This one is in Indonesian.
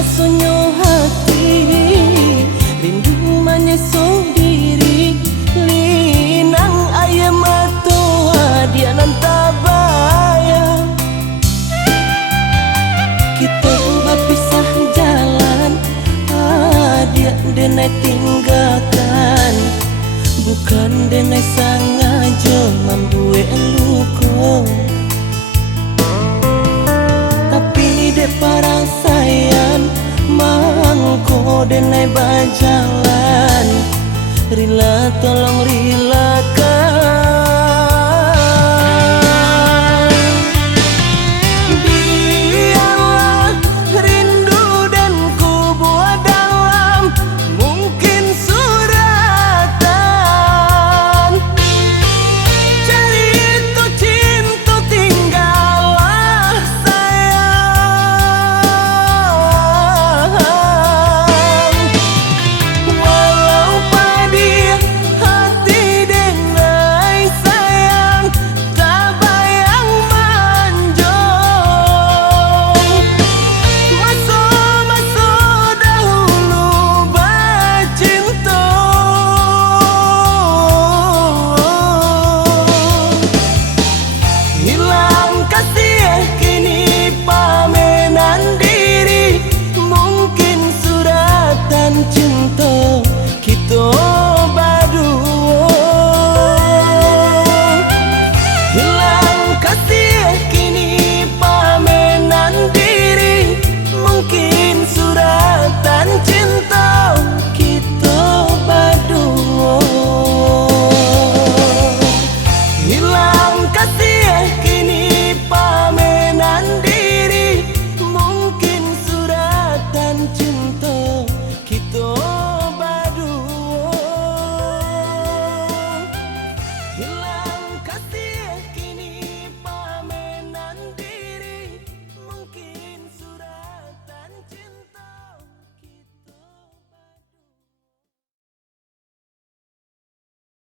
sunyo hati rindu menyeso diri linang ayam atua dia nanta bayang kita berpisah jalan dia denai tinggalkan bukan denai sengaja membuat luka tapi de para sayang mangko denai berjalan rila tolong rilakan biarlah rindu dan ku buat dalam mungkin suratan cerita cinta tinggallah sayang walau pada hati denai sayang tak bayang manjung masa-masa dahulu bercinta hilang kasih kini pamenan diri mungkin suratan cinta kita berdua hilang kasih kini pamenan diri mungkin suratan cinta kita berdua hilang kasih kini pamenan